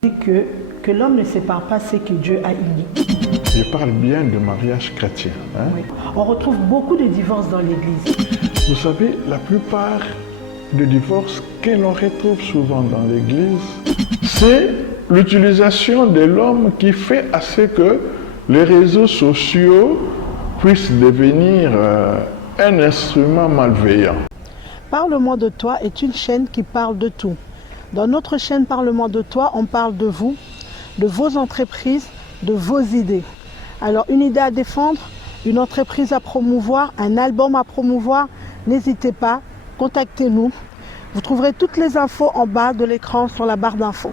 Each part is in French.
dit que l'homme ne sépare pas ce que Dieu a uni. Je parle bien de mariage chrétien. Oui. On retrouve beaucoup de divorces dans l'Église. Vous savez, la plupart des divorces que l'on retrouve souvent dans l'Église, c'est l'utilisation de l'homme qui fait à ce que les réseaux sociaux puissent devenir un instrument malveillant. Parle-moi de toi est une chaîne qui parle de tout. Dans notre chaîne Parle-moi de toi, on parle de vous, de vos entreprises, de vos idées. Alors, une idée à défendre, une entreprise à promouvoir, un album à promouvoir, n'hésitez pas, contactez-nous. Vous trouverez toutes les infos en bas de l'écran sur la barre d'infos.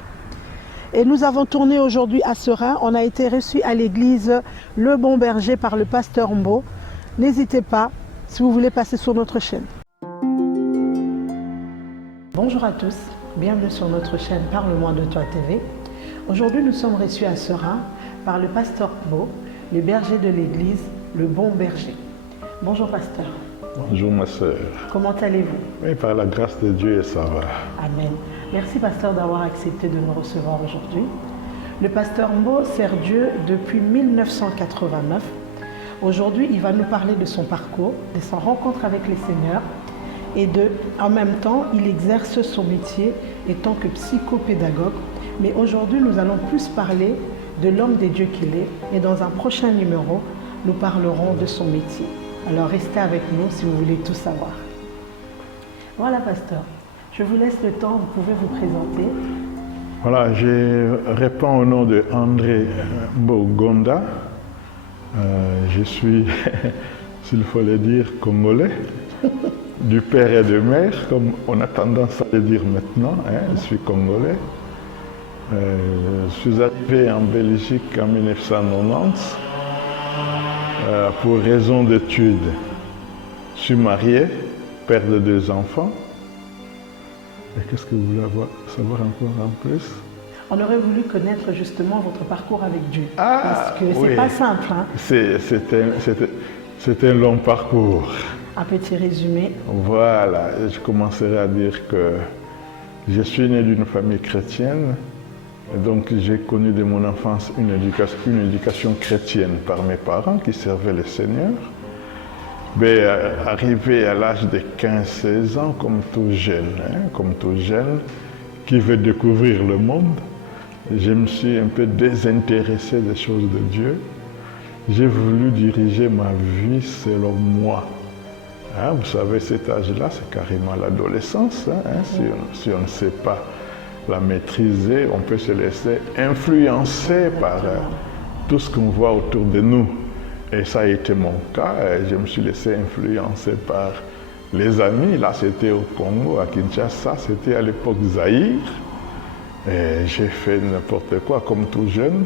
Et nous avons tourné aujourd'hui à Seraing. On a été reçus à l'église Le Bon Berger par le pasteur Mbo. N'hésitez pas si vous voulez passer sur notre chaîne. Bonjour à tous, bienvenue sur notre chaîne Parle-moi de toi TV. Aujourd'hui, nous sommes reçus à Seraing par le pasteur Mbo, le berger de l'église Le Bon Berger. Bonjour pasteur. Bonjour ma sœur. Comment allez-vous? Oui, par la grâce de Dieu, ça va. Amen. Merci pasteur d'avoir accepté de nous recevoir aujourd'hui. Le pasteur Mbo sert Dieu depuis 1989. Aujourd'hui, il va nous parler de son parcours, de sa rencontre avec le Seigneur et en même temps, il exerce son métier étant que psychopédagogue. Mais aujourd'hui, nous allons plus parler de l'homme de Dieu qu'il est et dans un prochain numéro, nous parlerons de son métier. Alors restez avec nous si vous voulez tout savoir. Voilà pasteur, je vous laisse le temps, vous pouvez vous présenter. Voilà, je réponds au nom de André Bogonda. Je suis, s'il faut le dire, congolais, du père et de mère, comme on a tendance à le dire maintenant, je suis congolais. Je suis arrivé en Belgique en 1990 pour raison d'études. Je suis marié, père de 2 enfants. Et qu'est-ce que vous voulez savoir encore en plus? On aurait voulu connaître justement votre parcours avec Dieu. Ah, parce que c'est oui. pas simple. Hein? C'est un long parcours. Un petit résumé. Voilà, je commencerai à dire que je suis né d'une famille chrétienne. Donc j'ai connu de mon enfance une éducation chrétienne par mes parents qui servaient le Seigneur. Mais arrivé à l'âge de 15-16 ans, comme tout jeune, qui veut découvrir le monde, je me suis un peu désintéressé des choses de Dieu. J'ai voulu diriger ma vie selon moi. Vous savez, cet âge-là, c'est carrément l'adolescence. Si on ne sait pas la maîtriser, on peut se laisser influencer par tout ce qu'on voit autour de nous. Et ça a été mon cas. Je me suis laissé influencer par les amis. Là, c'était au Congo, à Kinshasa. C'était à l'époque Zaïre. Et j'ai fait n'importe quoi comme tout jeune.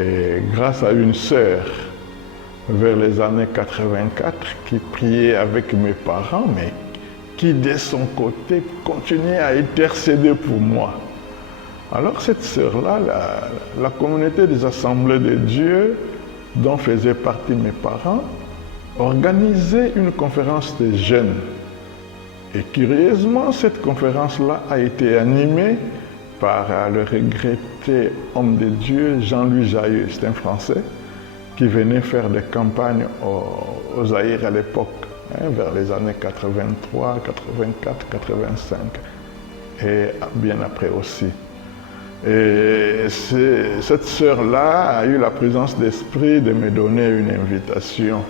Et grâce à une sœur, vers les années 84, qui priait avec mes parents, mais qui, de son côté, continuait à intercéder pour moi. Alors cette sœur-là, la communauté des Assemblées de Dieu, dont faisaient partie mes parents, organisait une conférence de jeunes. Et curieusement, cette conférence-là a été animée par le regretté homme de Dieu, Jean-Louis Jailleux, c'est un Français, qui venait faire des campagnes au Zaïre à l'époque, vers les années 83, 84, 85, et bien après aussi. Et cette sœur-là a eu la présence d'esprit de me donner une invitation.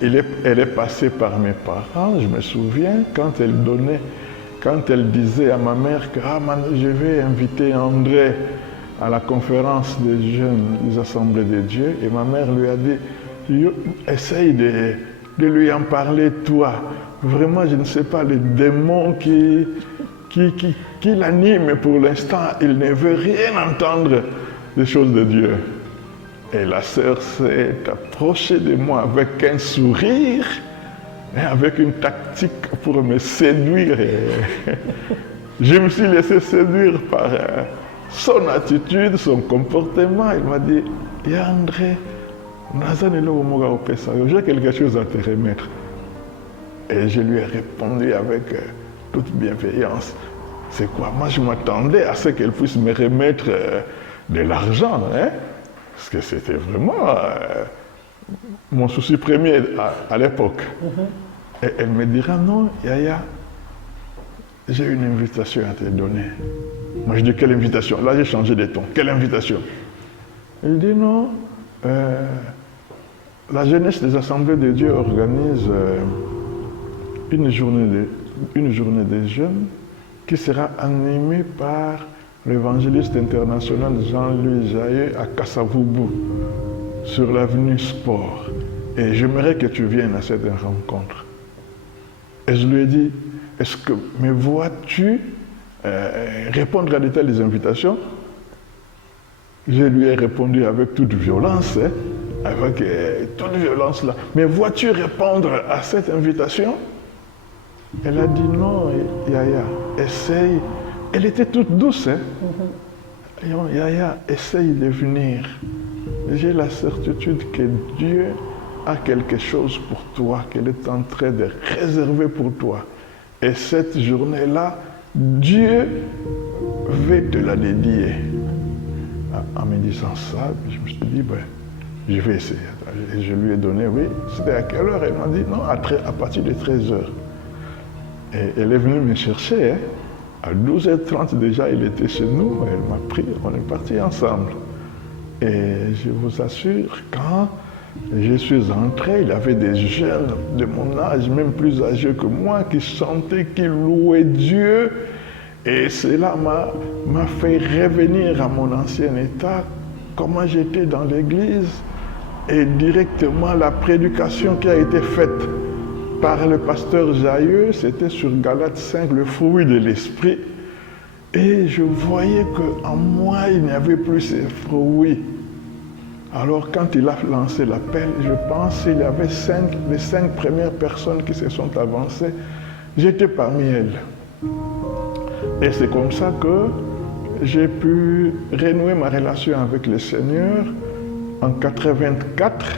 Elle est passée par mes parents, je me souviens, quand elle disait à ma mère que je vais inviter André à la conférence des jeunes des Assemblées de Dieu, et ma mère lui a dit, essaye de lui en parler toi. Vraiment, je ne sais pas, les démons qui l'animent, mais pour l'instant, il ne veut rien entendre des choses de Dieu. Et la sœur s'est approchée de moi avec un sourire, et avec une tactique pour me séduire. Et je me suis laissé séduire par son attitude, son comportement. Il m'a dit, André, j'ai quelque chose à te remettre. Et je lui ai répondu avec toute bienveillance. C'est quoi? Moi, je m'attendais à ce qu'elle puisse me remettre de l'argent, hein? Parce que c'était vraiment mon souci premier à l'époque. Et elle me dira, non, Yaya, j'ai une invitation à te donner. Moi, je dis, quelle invitation? Là, j'ai changé de ton. Quelle invitation? Elle dit, non, la jeunesse des Assemblées de Dieu organise une journée des jeunes qui sera animée par l'évangéliste international Jean-Louis Jaillet à Kasavubu, sur l'avenue Sport. Et j'aimerais que tu viennes à cette rencontre. Et je lui ai dit, me vois-tu répondre à de telles invitations? Je lui ai répondu avec toute violence, hein, avec toute violence là. Mais vois-tu répondre à cette invitation? Elle a dit non, Yaya, essaye. Elle était toute douce, hein. Yaya, essaye de venir. J'ai la certitude que Dieu a quelque chose pour toi, qu'il est en train de réserver pour toi. Et cette journée-là, Dieu veut te la dédier. En me disant ça, je me suis dit, ben, je vais essayer. Et je lui ai donné, oui, c'était à quelle heure? Elle m'a dit, non, à partir de 13h. Et elle est venue me chercher, hein. À 12h30 déjà, il était chez nous, elle m'a pris, on est partis ensemble. Et je vous assure, quand je suis entré, il y avait des jeunes de mon âge, même plus âgés que moi, qui chantaient, qui louaient Dieu. Et cela m'a fait revenir à mon ancien état, comment j'étais dans l'église. Et directement, la prédication qui a été faite par le pasteur Jailleux, c'était sur Galates 5, le fruit de l'esprit. Et je voyais qu'en moi, il n'y avait plus ces fruits. Alors quand il a lancé l'appel, je pense qu'il y avait les 5 premières personnes qui se sont avancées. J'étais parmi elles. Et c'est comme ça que j'ai pu renouer ma relation avec le Seigneur. En 1984,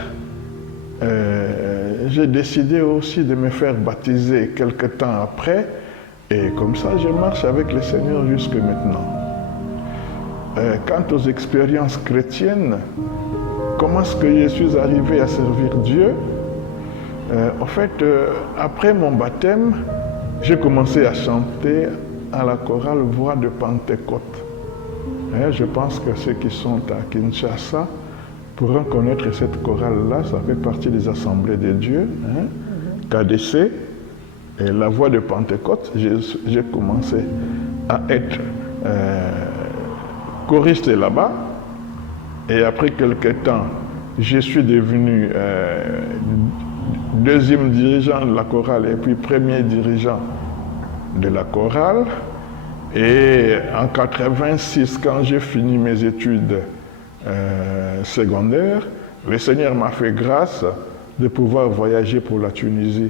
j'ai décidé aussi de me faire baptiser quelque temps après. Et comme ça, je marche avec le Seigneur jusque maintenant. Quant aux expériences chrétiennes, comment est-ce que je suis arrivé à servir Dieu? En fait, après mon baptême, j'ai commencé à chanter à la chorale Voix de Pentecôte. Je pense que ceux qui sont à Kinshasa pourront connaître cette chorale-là. Ça fait partie des Assemblées de Dieu, KDC. Et la Voix de Pentecôte, j'ai commencé à être choriste là-bas. Et après quelques temps, je suis devenu deuxième dirigeant de la chorale et puis premier dirigeant de la chorale. Et en 1986, quand j'ai fini mes études secondaires, le Seigneur m'a fait grâce de pouvoir voyager pour la Tunisie,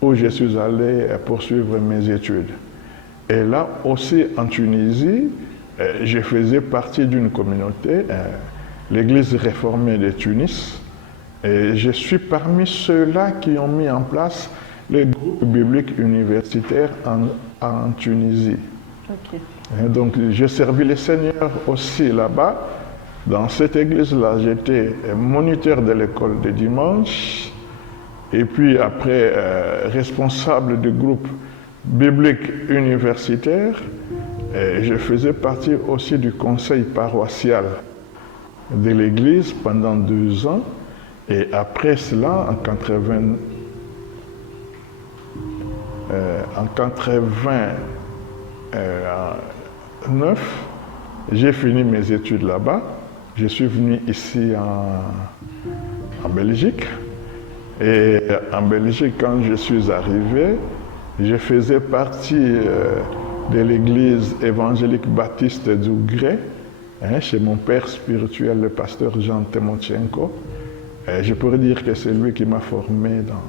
où je suis allé poursuivre mes études. Et là aussi en Tunisie, je faisais partie d'une communauté, l'Église réformée de Tunis, et je suis parmi ceux-là qui ont mis en place les groupes bibliques universitaires en Tunisie. Okay. Et donc j'ai servi le Seigneur aussi là-bas. Dans cette église-là, j'étais moniteur de l'école de dimanche, et puis après responsable du groupe biblique universitaire. Et je faisais partie aussi du conseil paroissial de l'église pendant 2 ans. Et après cela, en 1989, j'ai fini mes études là-bas. Je suis venu ici en Belgique. Et en Belgique, quand je suis arrivé, je faisais partie de l'église évangélique baptiste d'Ougré, chez mon père spirituel, le pasteur Jean Temotchenko. Je pourrais dire que c'est lui qui m'a formé dans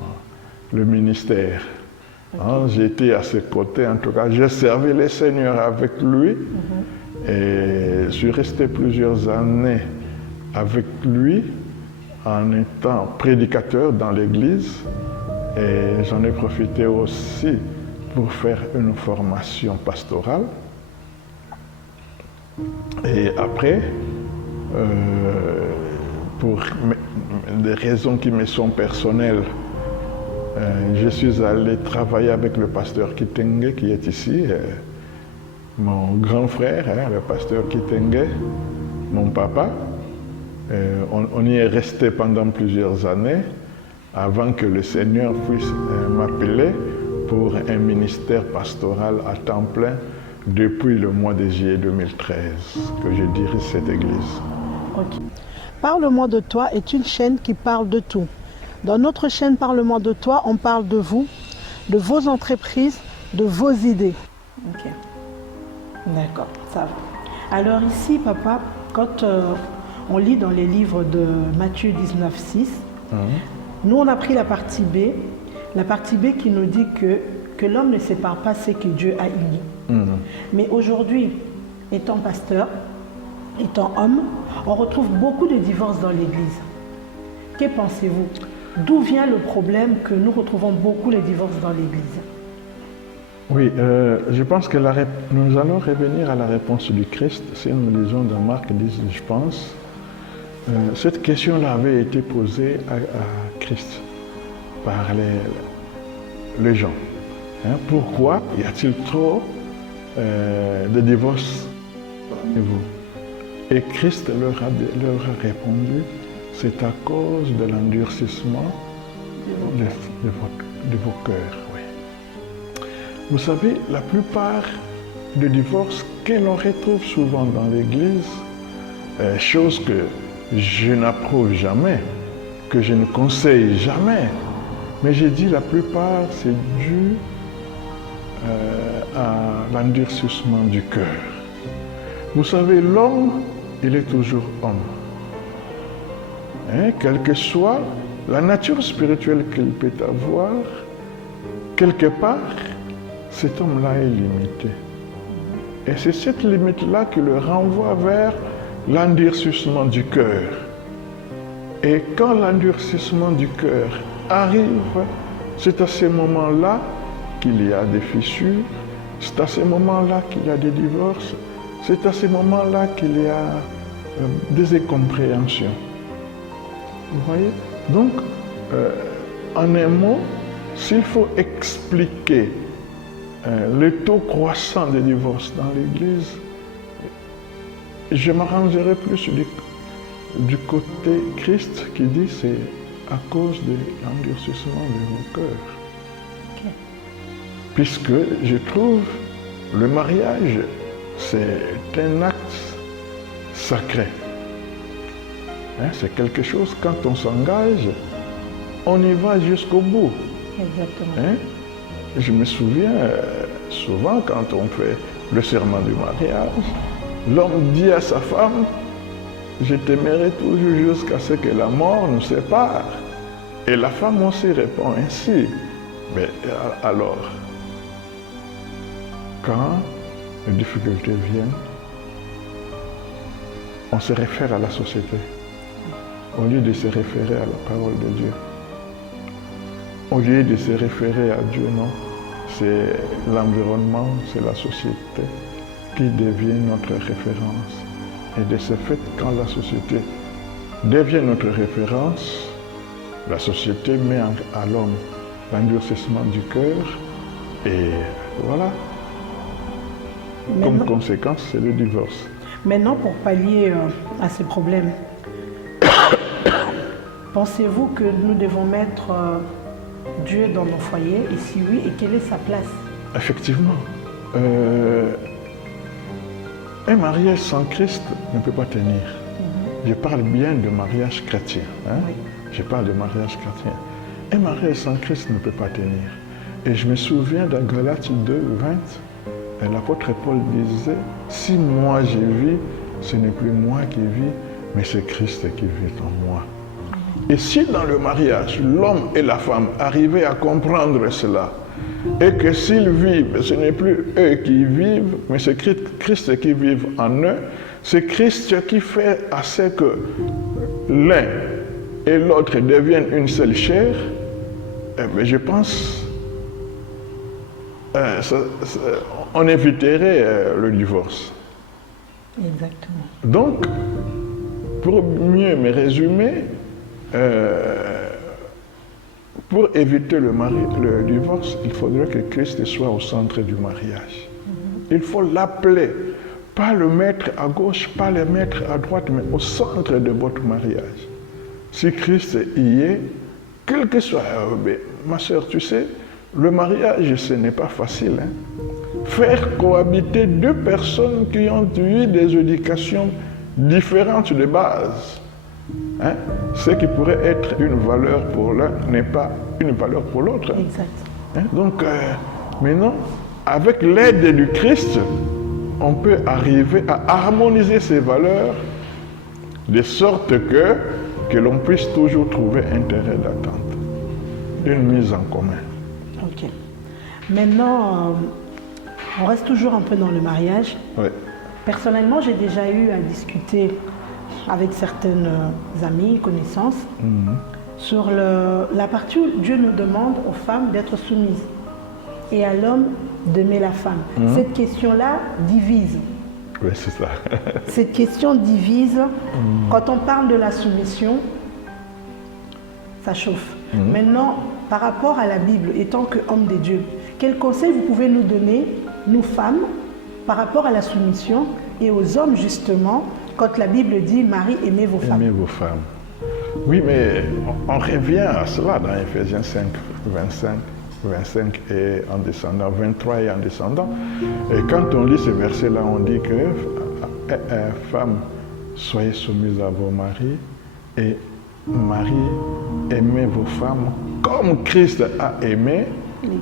le ministère. Okay. J'étais à ses côtés, en tout cas, j'ai servi le Seigneur avec lui. Et je suis resté plusieurs années avec lui en étant prédicateur dans l'église. Et j'en ai profité aussi pour faire une formation pastorale. Et après, pour des raisons qui me sont personnelles, je suis allé travailler avec le pasteur Kitenge qui est ici, mon grand frère, le pasteur Kitenge, mon papa. On y est resté pendant plusieurs années avant que le Seigneur puisse m'appeler pour un ministère pastoral à temps plein depuis le mois de juillet 2013 que je dirige cette église. Ok. Parle-moi de toi est une chaîne qui parle de tout. Dans notre chaîne Parle-moi de toi, on parle de vous, de vos entreprises, de vos idées. Ok. D'accord, ça va. Alors ici, papa, quand on lit dans les livres de Matthieu 19,6, nous on a pris la partie B qui nous dit que l'homme ne sépare pas ce que Dieu a uni. Mais aujourd'hui, étant pasteur, étant homme, on retrouve beaucoup de divorces dans l'église. Que pensez-vous? D'où vient le problème que nous retrouvons beaucoup les divorces dans l'église? Oui, je pense que nous allons revenir à la réponse du Christ si nous lisons dans Marc 10, je pense. Cette question-là avait été posée à Christ par les gens. Pourquoi y a-t-il trop de divorces parmi vous? Et Christ leur a répondu, c'est à cause de l'endurcissement de vos cœurs. Oui. Vous savez, la plupart des divorces que l'on retrouve souvent dans l'Église, chose que je n'approuve jamais, que je ne conseille jamais, mais j'ai dit la plupart, c'est dû à l'endurcissement du cœur. Vous savez, l'homme, il est toujours homme. Quelle que soit la nature spirituelle qu'il peut avoir, quelque part, cet homme-là est limité. Et c'est cette limite-là qui le renvoie vers l'endurcissement du cœur. Et quand l'endurcissement du cœur arrive, c'est à ce moment-là qu'il y a des fissures, c'est à ce moment-là qu'il y a des divorces, c'est à ce moment-là qu'il y a des incompréhensions. Vous voyez? Donc, en un mot, s'il faut expliquer le taux croissant des divorces dans l'Église, je m'arrangerai plus du côté Christ qui dit c'est à cause de l'endurcissement de vos cœurs. Okay. Puisque je trouve le mariage, c'est un acte sacré. C'est quelque chose, quand on s'engage, on y va jusqu'au bout. Exactement. Je me souviens, souvent quand on fait le serment du mariage, l'homme dit à sa femme, je t'aimerai toujours jusqu'à ce que la mort nous sépare. Et la femme aussi répond ainsi. Mais alors, quand les difficultés viennent, on se réfère à la société, au lieu de se référer à la parole de Dieu. Au lieu de se référer à Dieu, non. C'est l'environnement, c'est la société qui devient notre référence. Et de ce fait, quand la société devient notre référence, la société met à l'homme l'endurcissement du cœur et voilà. Comme conséquence, c'est le divorce. Maintenant, pour pallier à ces problèmes, pensez-vous que nous devons mettre Dieu dans nos foyers? Et si oui, et quelle est sa place? Effectivement. Un mariage sans Christ ne peut pas tenir. Je parle bien de mariage chrétien. Oui. Je parle de mariage chrétien. Un mariage sans Christ ne peut pas tenir. Et je me souviens dans Galates 2, 20, l'apôtre Paul disait, si moi je vis, ce n'est plus moi qui vis, mais c'est Christ qui vit en moi. Et si dans le mariage, l'homme et la femme arrivaient à comprendre cela, et que s'ils vivent, ce n'est plus eux qui vivent, mais c'est Christ qui vit en eux, c'est Christ qui fait à ce que l'un et l'autre deviennent une seule chair, mais je pense on éviterait le divorce. Exactement. Donc, pour mieux me résumer, pour éviter le divorce, il faudrait que Christ soit au centre du mariage. Il faut l'appeler, pas le mettre à gauche, pas le mettre à droite, mais au centre de votre mariage. Si Christ y est, quel que soit, ma soeur, tu sais, le mariage, ce n'est pas facile. Hein. Faire cohabiter deux personnes qui ont eu des éducations différentes de base, hein, ce qui pourrait être une valeur pour l'un n'est pas une valeur pour l'autre. Exact. Hein, donc, maintenant, avec l'aide du Christ, on peut arriver à harmoniser ces valeurs de sorte que l'on puisse toujours trouver un terrain d'attente, une mise en commun. Ok. Maintenant, on reste toujours un peu dans le mariage. Oui. Personnellement, j'ai déjà eu à discuter avec certaines amies, connaissances, sur la partie où Dieu nous demande aux femmes d'être soumises et à l'homme d'aimer la femme. Cette question-là divise. Oui, c'est ça. Cette question divise. Quand on parle de la soumission, ça chauffe. Maintenant, par rapport à la Bible, étant qu'homme de Dieu, quels conseils vous pouvez nous donner, nous femmes, par rapport à la soumission et aux hommes justement, quand la Bible dit « Marie, aimez vos femmes ». Aimez vos femmes. Oui, mais on revient à cela dans Ephésiens 5, 25 et en descendant, 23 et en descendant. Et quand on lit ce verset-là, on dit que femmes, soyez soumises à vos maris et maris, aimez vos femmes comme Christ a aimé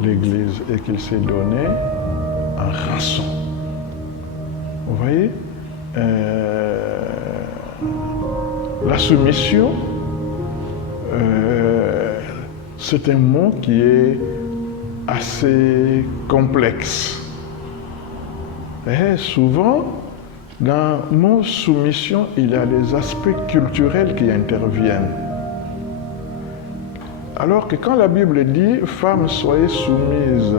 l'Église et qu'il s'est donné en rançon. Vous voyez, la soumission, c'est un mot qui est assez complexe. Et souvent, dans le mot soumission, il y a des aspects culturels qui interviennent. Alors que quand la Bible dit « Femmes, soyez soumises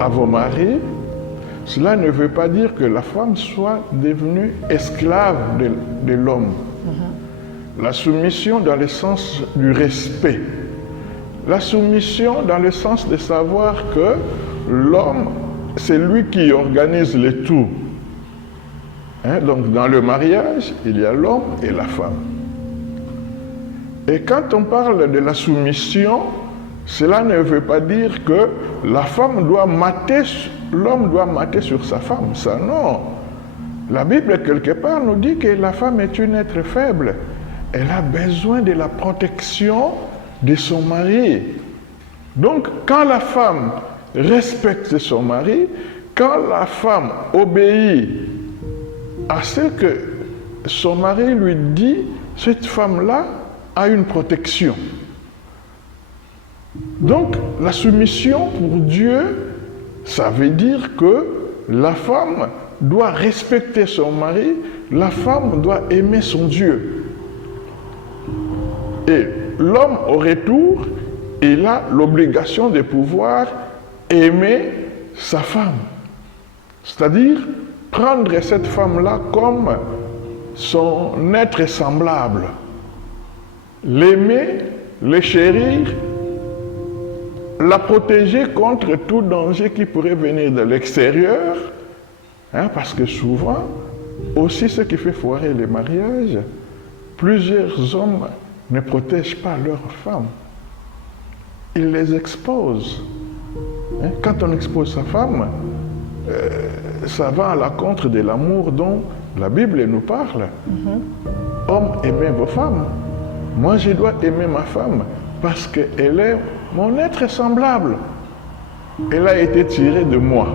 à vos maris », cela ne veut pas dire que la femme soit devenue esclave de l'homme. La soumission dans le sens du respect. La soumission dans le sens de savoir que l'homme, c'est lui qui organise le tout. Hein? Donc dans le mariage, il y a l'homme et la femme. Et quand on parle de la soumission, cela ne veut pas dire que la femme doit mater, l'homme doit mater sur sa femme. Ça non. La Bible, quelque part, nous dit que la femme est un être faible. Elle a besoin de la protection de son mari. Donc, quand la femme respecte son mari, quand la femme obéit à ce que son mari lui dit, cette femme-là a une protection. Donc, la soumission pour Dieu, ça veut dire que la femme doit respecter son mari, la femme doit aimer son Dieu. Et l'homme, au retour, il a l'obligation de pouvoir aimer sa femme. C'est-à-dire prendre cette femme-là comme son être semblable. L'aimer, le chérir, la protéger contre tout danger qui pourrait venir de l'extérieur. Hein, parce que souvent, aussi ce qui fait foirer les mariages, plusieurs hommes ne protègent pas leurs femmes. Ils les exposent. Hein, quand on expose sa femme, ça va à l'encontre de l'amour dont la Bible nous parle. Hommes, aimez vos femmes. Moi, je dois aimer ma femme parce qu'elle est mon être semblable. Elle a été tirée de moi.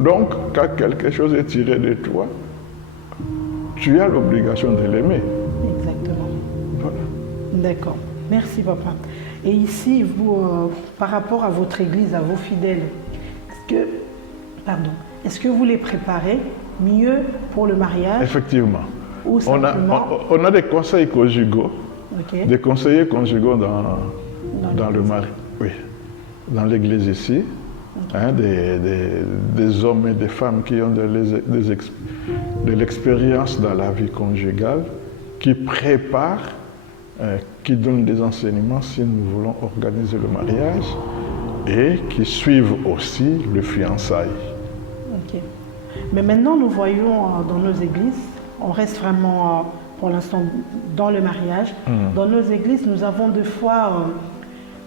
Donc, quand quelque chose est tiré de toi, tu as l'obligation de l'aimer. Exactement. Voilà. D'accord. Merci, papa. Et ici, vous, par rapport à votre église, à vos fidèles, est-ce que vous les préparez mieux pour le mariage? Effectivement. Ou simplement... on a des conseils conjugaux, Okay. des conseillers conjugaux dans le mari, oui, dans l'église ici, okay. Hein, des hommes et des femmes qui ont de l'expérience dans la vie conjugale, qui prépare, qui donne des enseignements si nous voulons organiser le mariage et qui suivent aussi le fiançailles. Ok. Mais maintenant, nous voyons dans nos églises, on reste vraiment pour l'instant dans le mariage. Dans nos églises, nous avons deux fois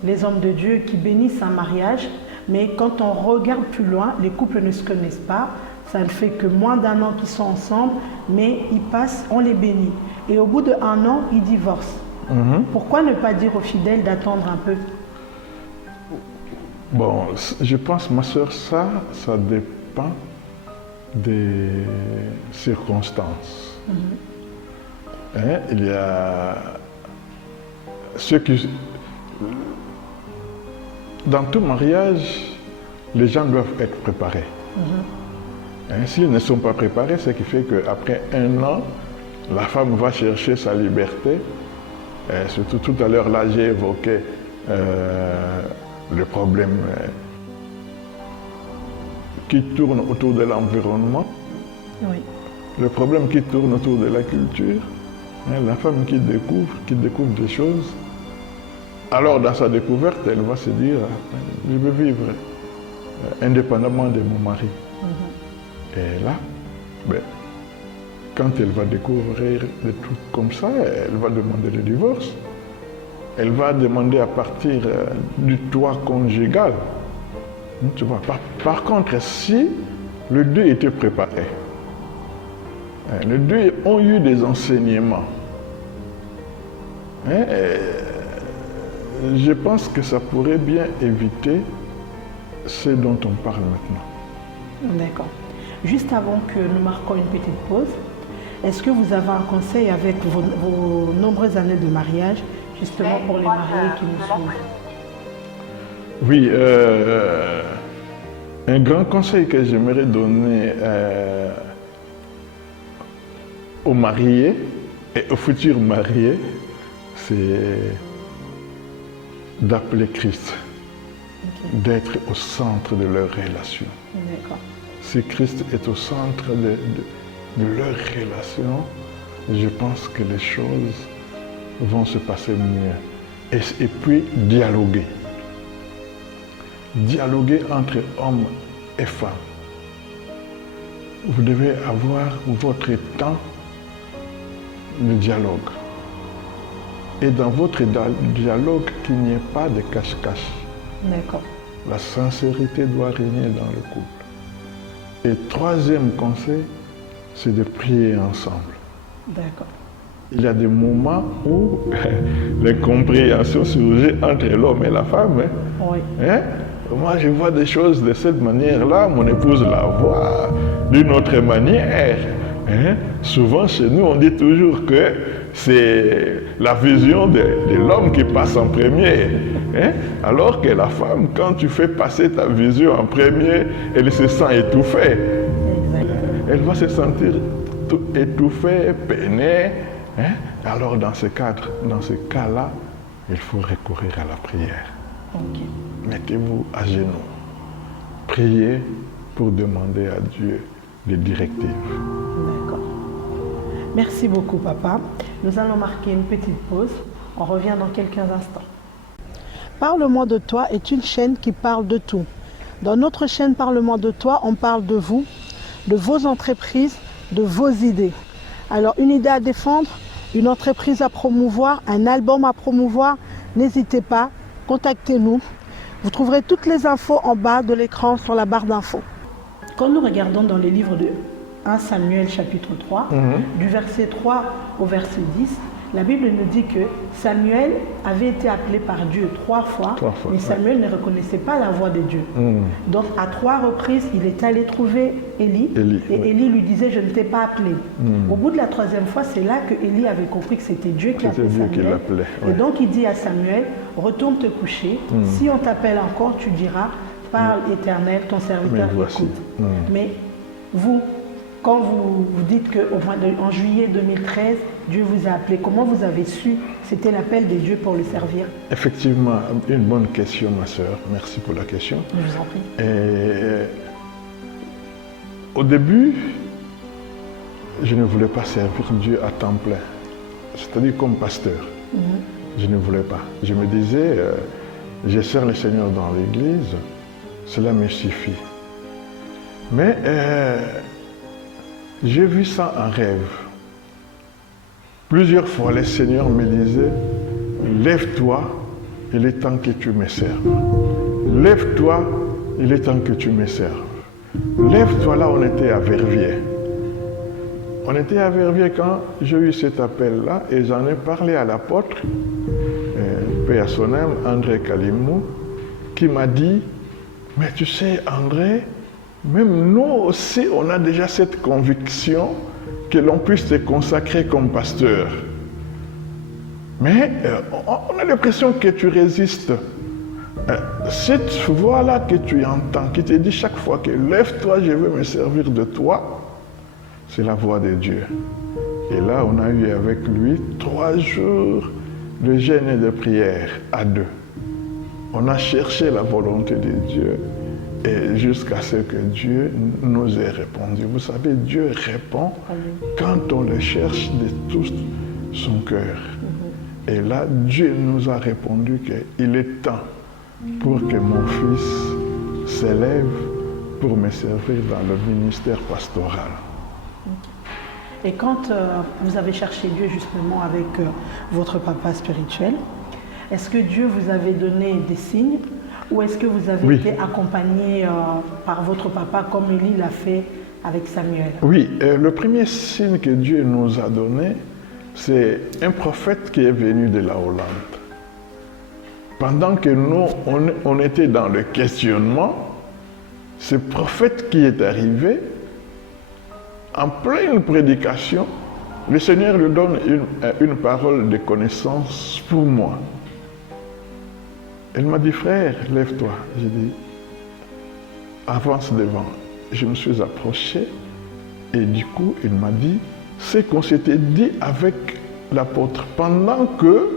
les hommes de Dieu qui bénissent un mariage, mais quand on regarde plus loin, les couples ne se connaissent pas, ça ne fait que moins d'un an qu'ils sont ensemble, mais ils passent, on les bénit. Et au bout d'1 an, ils divorcent. Pourquoi ne pas dire aux fidèles d'attendre un peu? Bon, je pense, ma soeur, ça dépend des circonstances. Hein, il y a ceux qui... Dans tout mariage, les gens doivent être préparés. Hein, s'ils ne sont pas préparés, ce qui fait qu'après 1 an, la femme va chercher sa liberté. Et surtout tout à l'heure, là, j'ai évoqué le problème qui tourne autour de l'environnement, le problème qui tourne autour de la culture, hein, la femme qui découvre des choses. Alors dans sa découverte, elle va se dire, je veux vivre indépendamment de mon mari. Et là, ben, quand elle va découvrir des trucs comme ça, elle va demander le divorce. Elle va demander à partir du toit conjugal. Tu vois, par contre, si les deux étaient préparés, les deux ont eu des enseignements, hein, je pense que ça pourrait bien éviter ce dont on parle maintenant. D'accord. Juste avant que nous marquions une petite pause, est-ce que vous avez un conseil avec vos nombreuses années de mariage, justement pour les mariés qui nous suivent? Oui, un grand conseil que j'aimerais donner aux mariés et aux futurs mariés, c'est d'appeler Christ, d'être au centre de leur relation. D'accord. Si Christ est au centre de leur relation, je pense que les choses vont se passer mieux. Et puis, dialoguer. Dialoguer entre hommes et femmes. Vous devez avoir votre temps de dialogue. Et dans votre dialogue, qu'il n'y ait pas de cache-cache. D'accord. La sincérité doit régner dans le couple. Et troisième conseil, c'est de prier ensemble. D'accord. Il y a des moments où l'incompréhension surgit entre l'homme et la femme. Hein? Oui. Hein? Moi, je vois des choses de cette manière-là, mon épouse la voit d'une autre manière. Hein? Souvent, chez nous, on dit toujours que c'est la vision de l'homme qui passe en premier. Hein? Alors que la femme, quand tu fais passer ta vision en premier, elle se sent étouffée. Elle va se sentir étouffée, peinée. Hein? Alors dans ce cas-là, il faut recourir à la prière. Ok. Mettez-vous à genoux. Priez pour demander à Dieu des directives. D'accord. Merci beaucoup, papa. Nous allons marquer une petite pause. On revient dans quelques instants. Parle-moi de toi est une chaîne qui parle de tout. Dans notre chaîne Parle-moi de toi, on parle de vous, de vos entreprises, de vos idées. Alors, une idée à défendre, une entreprise à promouvoir, un album à promouvoir, n'hésitez pas, contactez-nous. Vous trouverez toutes les infos en bas de l'écran sur la barre d'infos. Quand nous regardons dans les livres de 1 Samuel chapitre 3, du verset 3 au verset 10, la Bible nous dit que Samuel avait été appelé par Dieu 3 fois, mais Samuel ne reconnaissait pas la voix de Dieu. Donc à 3 reprises, il est allé trouver Élie, et Élie lui disait « je ne t'ai pas appelé ». Au bout de la 3e fois, c'est là que Élie avait compris que c'était Dieu qui appelait Samuel. Et donc il dit à Samuel « retourne te coucher, si on t'appelle encore, tu diras « parle Éternel, ton serviteur écoute ». Mais vous, quand vous dites qu'en juillet 2013, Dieu vous a appelé, comment vous avez su c'était l'appel de Dieu pour le servir? Effectivement, une bonne question, ma sœur. Merci pour la question. Je vous en prie. Au début, je ne voulais pas servir Dieu à temps plein, c'est-à-dire comme pasteur. Je ne voulais pas. Je me disais, je sers le Seigneur dans l'église, cela me suffit. Mais j'ai vu ça en rêve. Plusieurs fois, le Seigneur me disait, lève-toi, il est temps que tu me serves. Lève-toi, il est temps que tu me serves. Lève-toi, là on était à Verviers. On était à Verviers quand j'ai eu cet appel-là et j'en ai parlé à l'apôtre, paix à son âme, André Kalimou, qui m'a dit, mais tu sais André, même nous aussi on a déjà cette conviction que l'on puisse te consacrer comme pasteur. Mais on a l'impression que tu résistes. Cette voix-là que tu entends, qui te dit chaque fois que lève-toi, je veux me servir de toi, c'est la voix de Dieu. Et là, on a eu avec lui 3 jours de jeûne et de prière à 2. On a cherché la volonté de Dieu et jusqu'à ce que Dieu nous ait répondu. Vous savez, Dieu répond quand on le cherche de tout son cœur. Et là, Dieu nous a répondu qu'il est temps pour que mon fils s'élève pour me servir dans le ministère pastoral. Et quand vous avez cherché Dieu justement avec votre papa spirituel, est-ce que Dieu vous avait donné des signes ou est-ce que vous avez été accompagné par votre papa comme Élie l'a fait avec Samuel? Oui, le premier signe que Dieu nous a donné, c'est un prophète qui est venu de la Hollande. Pendant que nous, on était dans le questionnement, ce prophète qui est arrivé, en pleine prédication, le Seigneur lui donne une parole de connaissance pour moi. Elle m'a dit, frère, lève-toi. J'ai dit, avance devant. Je me suis approché et du coup, il m'a dit, ce qu'on s'était dit avec l'apôtre pendant que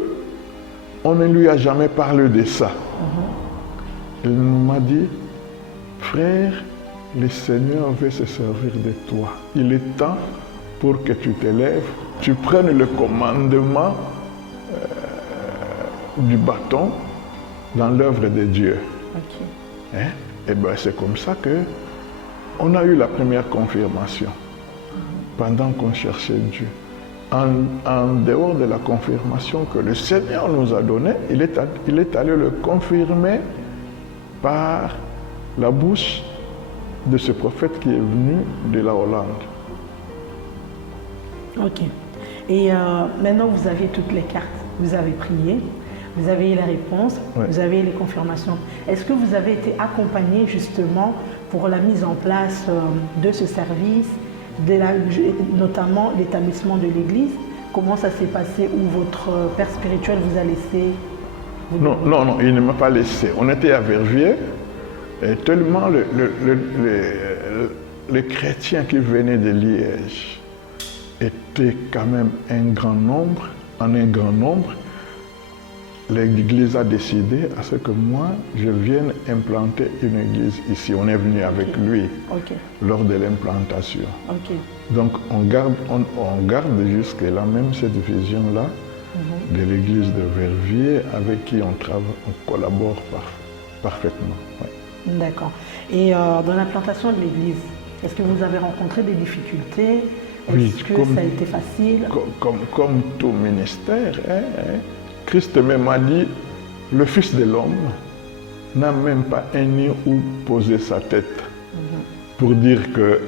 on ne lui a jamais parlé de ça. Il m'a dit, frère, le Seigneur veut se servir de toi. Il est temps pour que tu t'élèves, tu prennes le commandement du bâton dans l'œuvre de Dieu. Hein? Et bien c'est comme ça qu'on a eu la première confirmation pendant qu'on cherchait Dieu. En dehors de la confirmation que le Seigneur nous a donnée, il est allé le confirmer par la bouche de ce prophète qui est venu de la Hollande. Ok. Et maintenant, vous avez toutes les cartes. Vous avez prié, vous avez eu la réponse, vous avez eu les confirmations. Est-ce que vous avez été accompagné justement pour la mise en place de ce service, notamment l'établissement de l'église? Comment ça s'est passé? Ou votre père spirituel vous a laissé? Non, il ne m'a pas laissé. On était à Verviers et tellement les chrétiens qui venaient de Liège étaient quand même un grand nombre. L'église a décidé à ce que moi, je vienne implanter une église ici. On est venu avec lui lors de l'implantation. Donc on garde jusque-là même cette vision-là de l'église de Verviers avec qui on collabore parfaitement. D'accord. Et dans l'implantation de l'église, est-ce que vous avez rencontré des difficultés? Est-ce que ça a été facile? Comme tout ministère, Christ même a dit, le Fils de l'homme n'a même pas un nid où poser sa tête. Pour dire que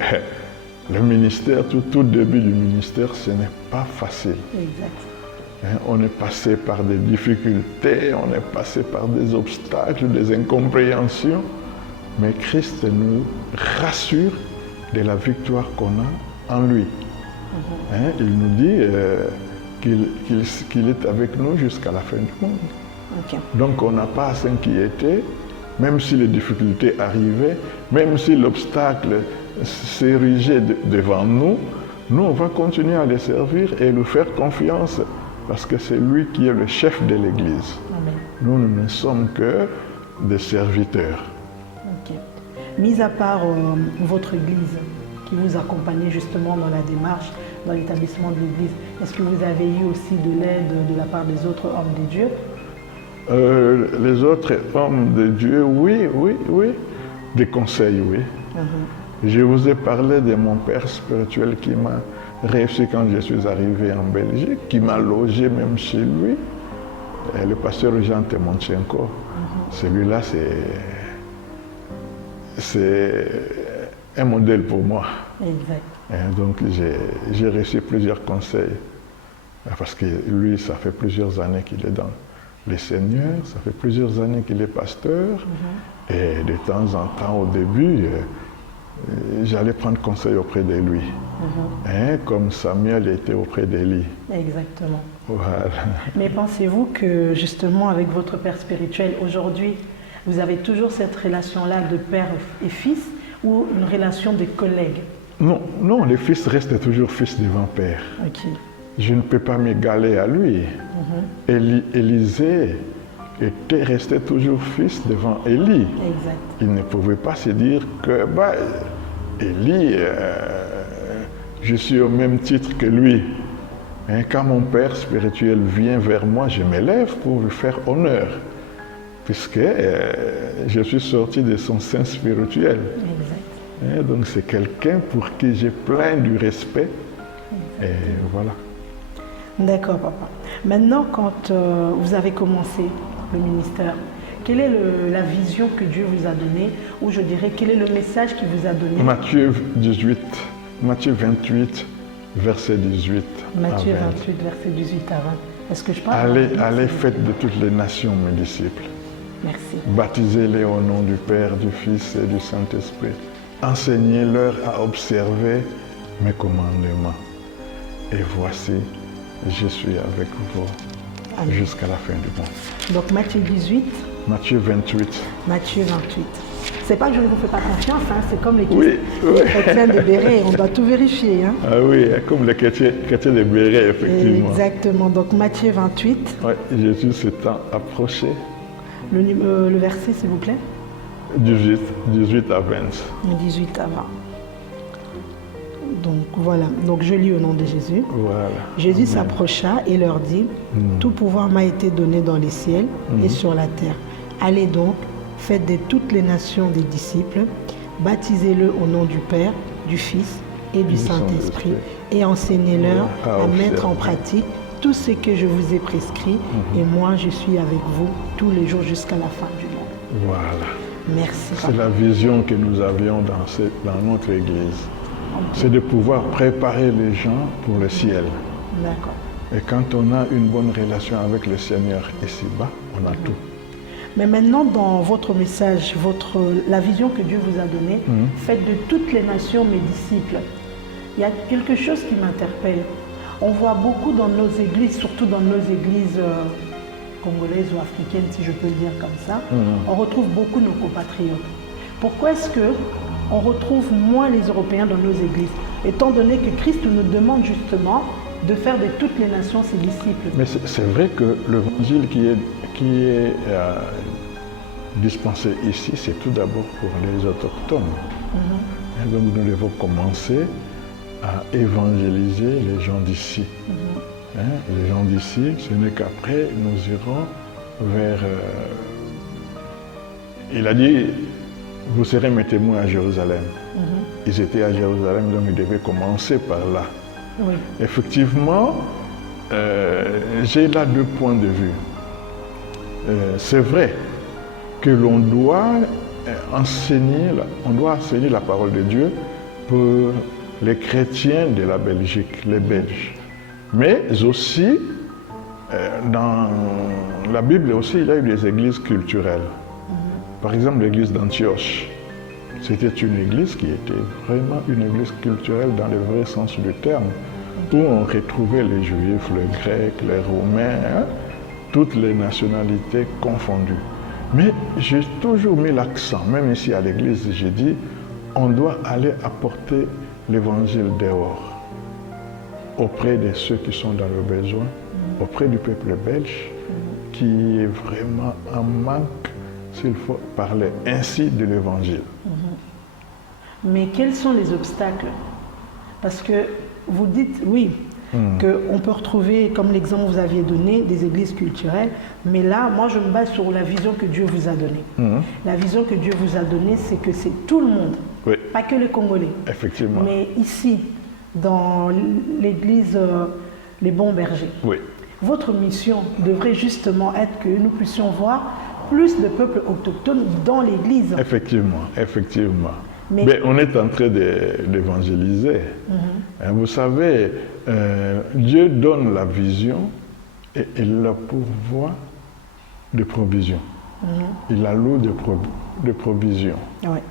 le ministère, tout début du ministère, ce n'est pas facile. Exact. On est passé par des difficultés, on est passé par des obstacles, des incompréhensions, mais Christ nous rassure de la victoire qu'on a en lui. Il nous dit qu'il est avec nous jusqu'à la fin du monde. Donc on n'a pas à s'inquiéter, même si les difficultés arrivaient, même si l'obstacle s'érigeait devant nous, nous on va continuer à les servir et lui faire confiance parce que c'est lui qui est le chef de l'Église. Nous ne sommes que des serviteurs. Mis à part votre Église qui vous accompagnaient justement dans la démarche, dans l'établissement de l'Église. Est-ce que vous avez eu aussi de l'aide de la part des autres hommes de Dieu? Les autres hommes de Dieu, oui. Des conseils, oui. Je vous ai parlé de mon père spirituel qui m'a réussi quand je suis arrivé en Belgique, qui m'a logé même chez lui. Et le pasteur Jean Temonchenko. Celui-là, c'est un modèle pour moi. Exact. Et donc, j'ai reçu plusieurs conseils. Parce que lui, ça fait plusieurs années qu'il est dans le Seigneur, ça fait plusieurs années qu'il est pasteur. Et de temps en temps, au début, j'allais prendre conseil auprès de lui. Comme Samuel était auprès d'Élie. Exactement. Voilà. Mais pensez-vous que justement avec votre père spirituel, aujourd'hui, vous avez toujours cette relation-là de père et fils ou une relation de collègues? Non, le fils reste toujours fils devant père. Ok. Je ne peux pas m'égaler à lui. Élisée était resté toujours fils devant Élie. Exact. Il ne pouvait pas se dire que Élie, je suis au même titre que lui. Quand mon père spirituel vient vers moi, je m'élève pour lui faire honneur, puisque je suis sorti de son sein spirituel. Exact. Donc c'est quelqu'un pour qui j'ai plein du respect. Et voilà. D'accord, papa. Maintenant, quand vous avez commencé le ministère, quelle est la vision que Dieu vous a donnée, ou je dirais, quel est le message qu'il vous a donné? Matthieu 28, verset 18. Matthieu à 20. 28, verset 18 à 20. Est-ce que je parle? Allez, faites de toutes les nations mes disciples. Merci. Baptisez-les au nom du Père, du Fils et du Saint-Esprit. Enseignez-leur à observer mes commandements. Et voici, je suis avec vous jusqu'à la fin du monde. Donc Matthieu 18. Matthieu 28. Matthieu 28. C'est pas que je ne vous fais pas confiance, c'est comme les chrétiens de Béret, on doit tout vérifier. Ah oui, comme les chrétiens de Béret, effectivement. Exactement, donc Matthieu 28. Oui, Jésus s'étant approché. Le verset, s'il vous plaît. 18 à 20. 18 à 20. Donc voilà, donc je lis au nom de Jésus. Voilà. Jésus s'approcha et leur dit, tout pouvoir m'a été donné dans les ciels et sur la terre. Allez donc, faites de toutes les nations des disciples, baptisez-le au nom du Père, du Fils et du Saint-Esprit, et enseignez-leur à mettre en pratique tout ce que je vous ai prescrit, et moi je suis avec vous tous les jours jusqu'à la fin du monde. Voilà. Merci. C'est la vision que nous avions dans notre Église. C'est de pouvoir préparer les gens pour le ciel. D'accord. Et quand on a une bonne relation avec le Seigneur ici-bas, on a tout. Mais maintenant, dans votre message, la vision que Dieu vous a donnée, faites de toutes les nations mes disciples. Il y a quelque chose qui m'interpelle. On voit beaucoup dans nos églises, surtout dans nos églises congolaises ou africaines, si je peux le dire comme ça, on retrouve beaucoup nos compatriotes. Pourquoi est-ce qu'on retrouve moins les Européens dans nos églises, étant donné que Christ nous demande justement de faire de toutes les nations ses disciples? Mais c'est vrai que l'évangile qui est dispensé ici, c'est tout d'abord pour les autochtones. Et donc nous devons commencer à évangéliser les gens d'ici. Les gens d'ici, ce n'est qu'après nous irons vers... il a dit, vous serez mes témoins à Jérusalem. Ils étaient à Jérusalem, donc ils devaient commencer par là. Oui. Effectivement, j'ai là deux points de vue. C'est vrai que l'on doit enseigner la parole de Dieu pour les chrétiens de la Belgique, les Belges. Mais aussi, dans la Bible aussi, il y a eu des églises culturelles. Par exemple, l'église d'Antioche. C'était une église qui était vraiment une église culturelle dans le vrai sens du terme, où on retrouvait les Juifs, les Grecs, les Romains, toutes les nationalités confondues. Mais j'ai toujours mis l'accent, même ici à l'église, j'ai dit, on doit aller apporter l'évangile dehors, auprès de ceux qui sont dans le besoin, auprès du peuple belge, qui est vraiment en manque, s'il faut parler ainsi, de l'évangile. Mais quels sont les obstacles? Parce que vous dites, oui, qu'on peut retrouver, comme l'exemple que vous aviez donné, des églises culturelles, mais là, moi, je me base sur la vision que Dieu vous a donnée. La vision que Dieu vous a donnée, c'est que c'est tout le monde, Oui. pas que les Congolais. Effectivement. Mais ici, dans l'église Les Bons Bergers, Oui. votre mission devrait justement être que nous puissions voir plus de peuples autochtones dans l'église. Effectivement, effectivement. Mais on est en train d'évangéliser. Vous savez, Dieu donne la vision et il la pourvoit de provision. Il alloue de provision. Ouais.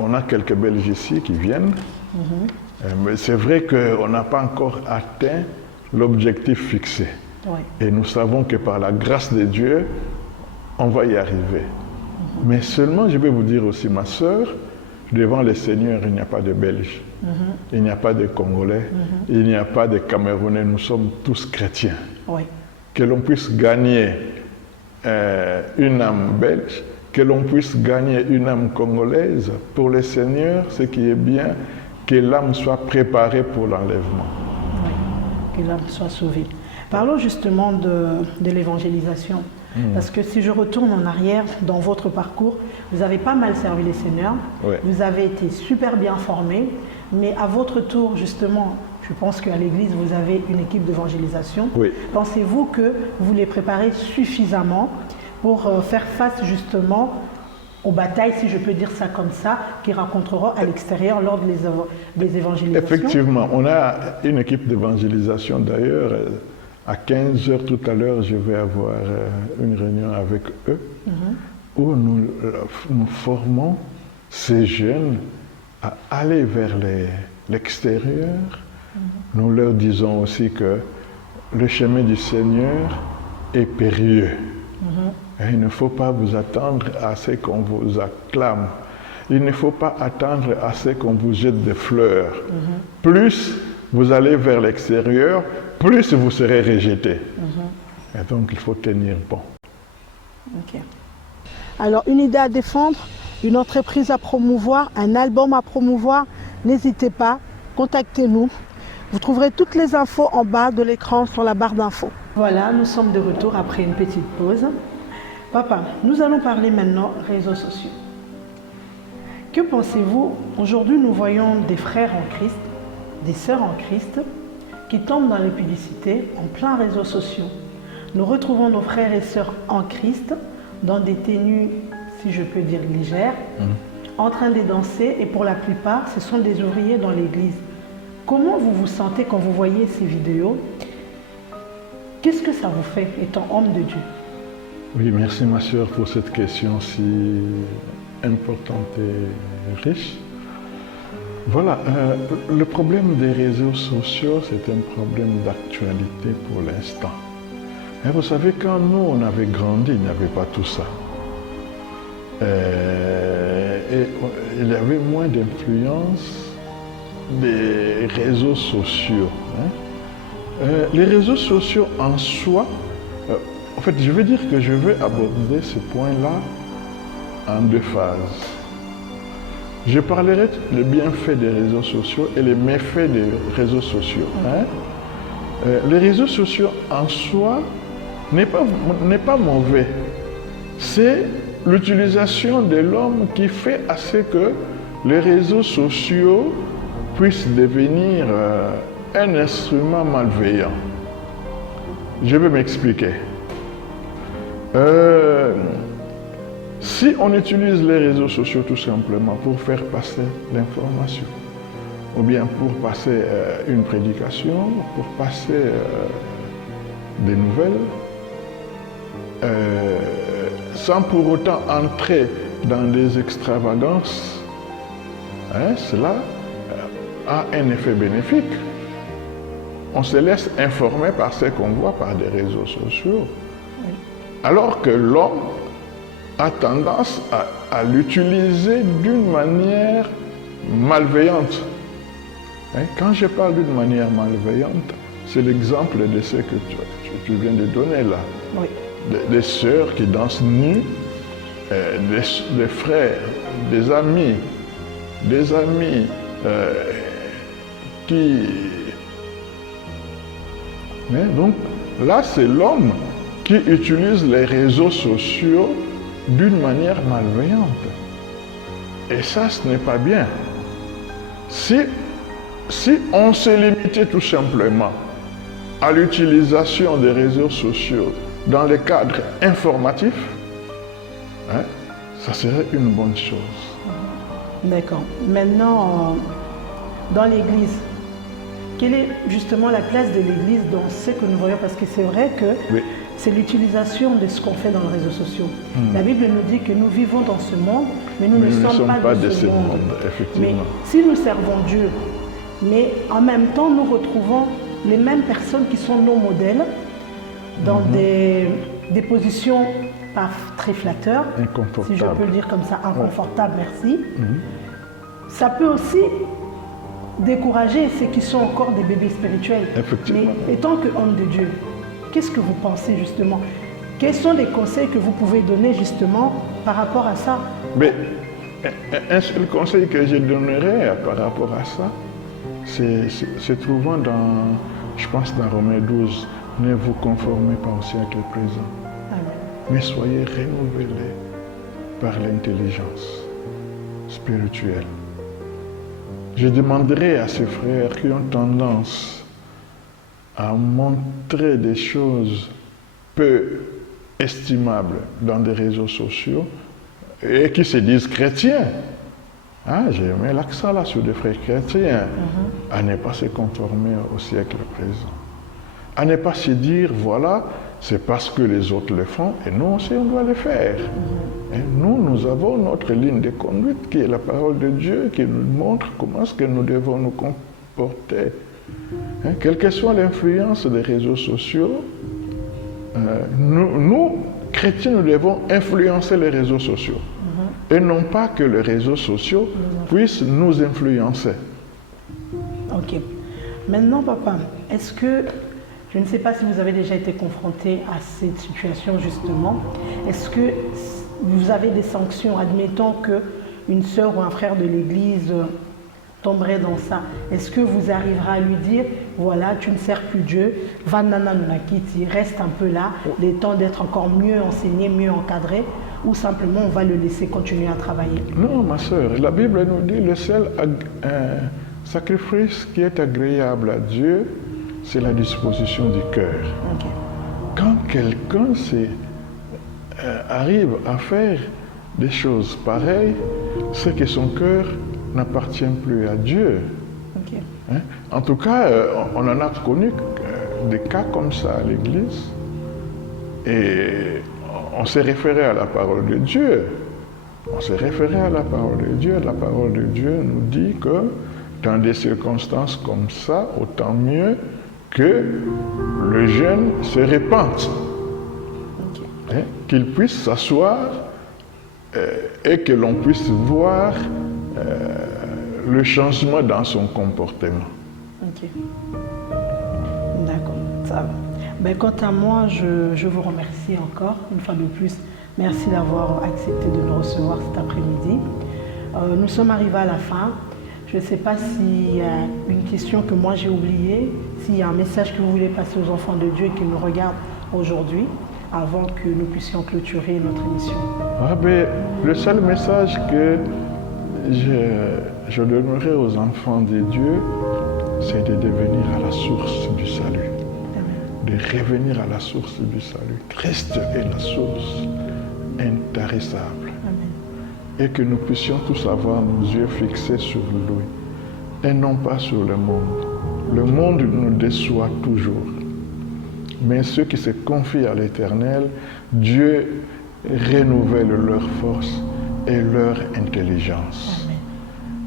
On a quelques Belges ici qui viennent, mais c'est vrai qu'on n'a pas encore atteint l'objectif fixé. Ouais. Et nous savons que par la grâce de Dieu, on va y arriver. Mais seulement, je vais vous dire aussi, ma sœur, devant le Seigneur, il n'y a pas de Belges, il n'y a pas de Congolais, il n'y a pas de Camerounais, nous sommes tous chrétiens. Ouais. Que l'on puisse gagner une âme belge, que l'on puisse gagner une âme congolaise, pour le Seigneur, ce qui est bien, que l'âme soit préparée pour l'enlèvement. Ouais. Que l'âme soit sauvée. Parlons justement de l'évangélisation. Parce que si je retourne en arrière dans votre parcours, vous avez pas mal servi les seigneurs, vous avez été super bien formés, mais à votre tour justement, je pense qu'à l'église vous avez une équipe d'évangélisation. Oui. Pensez-vous que vous les préparez suffisamment pour faire face justement aux batailles, si je peux dire ça comme ça, qui rencontreront à l'extérieur lors des évangélisations? Effectivement, on a une équipe d'évangélisation d'ailleurs. À 15h tout à l'heure, je vais avoir une réunion avec eux où nous formons ces jeunes à aller vers l'extérieur. Nous leur disons aussi que le chemin du Seigneur est périlleux. Et il ne faut pas vous attendre à ce qu'on vous acclame. Il ne faut pas attendre à ce qu'on vous jette des fleurs. Plus vous allez vers l'extérieur, plus vous serez rejeté. Et donc, il faut tenir bon. Ok. Alors, une idée à défendre, une entreprise à promouvoir, un album à promouvoir, n'hésitez pas, contactez-nous. Vous trouverez toutes les infos en bas de l'écran sur la barre d'infos. Voilà, nous sommes de retour après une petite pause. Papa, nous allons parler maintenant réseaux sociaux. Que pensez-vous? Aujourd'hui, nous voyons des frères en Christ, des sœurs en Christ, qui tombent dans les publicités en plein réseaux sociaux. Nous retrouvons nos frères et sœurs en Christ dans des tenues, si je peux dire, légères, en train de danser, et pour la plupart, ce sont des ouvriers dans l'église. Comment vous vous sentez quand vous voyez ces vidéos? Qu'est-ce que ça vous fait, étant homme de Dieu? Oui, merci ma sœur pour cette question si importante et riche. Voilà, le problème des réseaux sociaux, c'est un problème d'actualité pour l'instant. Et vous savez, quand nous, on avait grandi, il n'y avait pas tout ça. Et il y avait moins d'influence des réseaux sociaux. Les réseaux sociaux en soi, en fait, je veux dire que je veux aborder ce point-là en deux phases. Je parlerai des bienfaits des réseaux sociaux et les méfaits des réseaux sociaux. Les réseaux sociaux en soi n'est pas mauvais. C'est l'utilisation de l'homme qui fait à ce que les réseaux sociaux puissent devenir un instrument malveillant. Je vais m'expliquer. Si on utilise les réseaux sociaux tout simplement pour faire passer l'information, ou bien pour passer une prédication, pour passer des nouvelles, sans pour autant entrer dans des extravagances, cela a un effet bénéfique. On se laisse informer par ce qu'on voit par des réseaux sociaux, alors que l'homme a tendance à l'utiliser d'une manière malveillante. Quand je parle d'une manière malveillante, c'est l'exemple de ce que tu viens de donner là. Oui. Des sœurs qui dansent nues, des frères, des amis des amis Mais donc, là, c'est l'homme qui utilise les réseaux sociaux d'une manière malveillante. Et ça, ce n'est pas bien. Si on s'est limité tout simplement à l'utilisation des réseaux sociaux dans les cadres informatifs, ça serait une bonne chose. D'accord. Maintenant, dans l'Église, quelle est justement la place de l'Église dans ce que nous voyons? Parce que c'est vrai que c'est l'utilisation de ce qu'on fait dans les réseaux sociaux. La Bible nous dit que nous vivons dans ce monde, mais nous ne sommes pas de ce monde. Effectivement. Mais si nous servons Dieu, mais en même temps nous retrouvons les mêmes personnes qui sont nos modèles dans des positions pas très flatteurs, si je peux le dire comme ça, inconfortables, merci. Ça peut aussi décourager ceux qui sont encore des bébés spirituels. Mais étant qu'homme de Dieu, qu'est-ce que vous pensez justement? Quels sont les conseils que vous pouvez donner justement par rapport à ça? Mais un seul conseil que je donnerais par rapport à ça, c'est trouvant dans, je pense dans Romains 12, ne vous conformez pas au siècle présent, mais soyez renouvelés par l'intelligence spirituelle. Je demanderai à ces frères qui ont tendance à montrer des choses peu estimables dans des réseaux sociaux et qui se disent chrétiens. J'ai mis l'accent là sur des frères chrétiens, à ne pas se conformer au siècle présent. À ne pas se dire, voilà, c'est parce que les autres le font et nous aussi on doit le faire. Et nous avons notre ligne de conduite qui est la parole de Dieu, qui nous montre comment est-ce que nous devons nous comporter. Quelle que soit l'influence des réseaux sociaux, nous, chrétiens, nous devons influencer les réseaux sociaux. Et non pas que les réseaux sociaux puissent nous influencer. Ok. Maintenant, papa, est-ce que, je ne sais pas si vous avez déjà été confronté à cette situation justement, est-ce que vous avez des sanctions, admettons qu'une sœur ou un frère de l'Église tomberait dans ça, est-ce que vous arriverez à lui dire, voilà, tu ne sers plus Dieu, va nana nunakiti, reste un peu là, le temps d'être encore mieux enseigné, mieux encadré, ou simplement on va le laisser continuer à travailler? Non, ma sœur, la Bible nous dit le seul sacrifice qui est agréable à Dieu, c'est la disposition du cœur. Quand quelqu'un arrive à faire des choses pareilles, c'est que son cœur n'appartient plus à Dieu. En tout cas, on en a connu des cas comme ça à l'Église. Et on s'est référé à la parole de Dieu. On s'est référé à la parole de Dieu. La parole de Dieu nous dit que dans des circonstances comme ça, autant mieux que le jeune se répande. Qu'il puisse s'asseoir et que l'on puisse voir le changement dans son comportement. D'accord, ça va. Ben, quant à moi, je vous remercie encore, une fois de plus. Merci d'avoir accepté de nous recevoir cet après-midi. Nous sommes arrivés à la fin. Je ne sais pas s'il y a une question que moi j'ai oubliée, s'il y a un message que vous voulez passer aux enfants de Dieu qui nous regardent aujourd'hui, avant que nous puissions clôturer notre émission. Le seul message que je donnerai aux enfants de Dieu, c'est de devenir à la source du salut. De revenir à la source du salut. Christ est la source intarissable. Et que nous puissions tous avoir nos yeux fixés sur lui et non pas sur le monde. Le monde nous déçoit toujours. Mais ceux qui se confient à l'Éternel, Dieu renouvelle leur force et leur intelligence.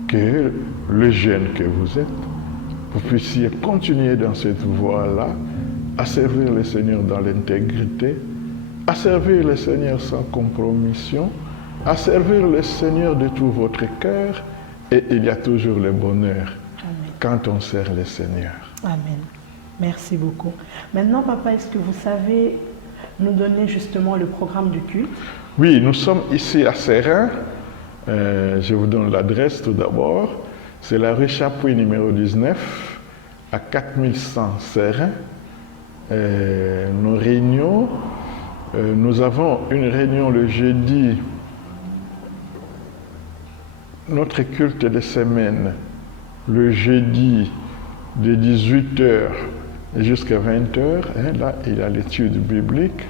Que le jeune que vous êtes, vous puissiez continuer dans cette voie-là, à servir le Seigneur dans l'intégrité, à servir le Seigneur sans compromission, à servir le Seigneur de tout votre cœur, et il y a toujours le bonheur quand on sert le Seigneur. Amen. Merci beaucoup. Maintenant, papa, est-ce que vous savez nous donner justement le programme du culte? Oui, nous sommes ici à Serein, Je vous donne l'adresse tout d'abord. C'est la rue Chapuis numéro 19 à 4100 Serres. Nos réunions, nous avons une réunion le jeudi, notre culte de semaine, le jeudi de 18h jusqu'à 20h. Là, il y a l'étude biblique.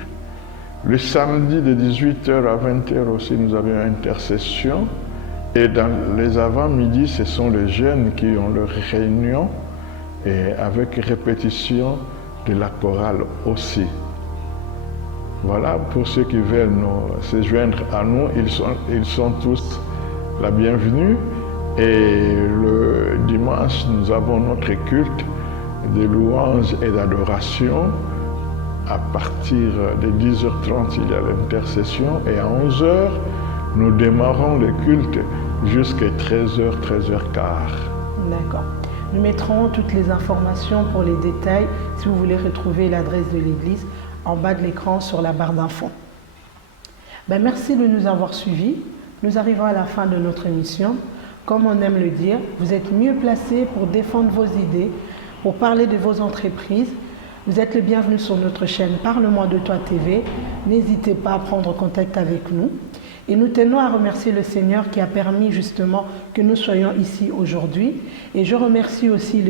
Le samedi de 18h à 20h aussi, nous avions une intercession. Et dans les avant-midi, ce sont les jeunes qui ont leur réunion et avec répétition de la chorale aussi. Voilà, pour ceux qui veulent se joindre à nous, ils sont tous la bienvenue. Et le dimanche, nous avons notre culte de louange et d'adoration. À partir de 10h30, il y a l'intercession et à 11h, nous démarrons le culte jusqu'à 13h, 13h15. D'accord. Nous mettrons toutes les informations pour les détails, si vous voulez retrouver l'adresse de l'église, en bas de l'écran sur la barre d'infos. Merci de nous avoir suivis. Nous arrivons à la fin de notre émission. Comme on aime le dire, vous êtes mieux placés pour défendre vos idées, pour parler de vos entreprises. Vous êtes le bienvenu sur notre chaîne Parle-moi de toi TV. N'hésitez pas à prendre contact avec nous. Et nous tenons à remercier le Seigneur qui a permis justement que nous soyons ici aujourd'hui. Et je remercie aussi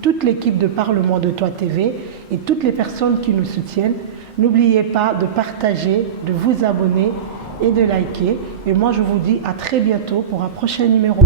toute l'équipe de Parle-moi de toi TV et toutes les personnes qui nous soutiennent. N'oubliez pas de partager, de vous abonner et de liker. Et moi, je vous dis à très bientôt pour un prochain numéro.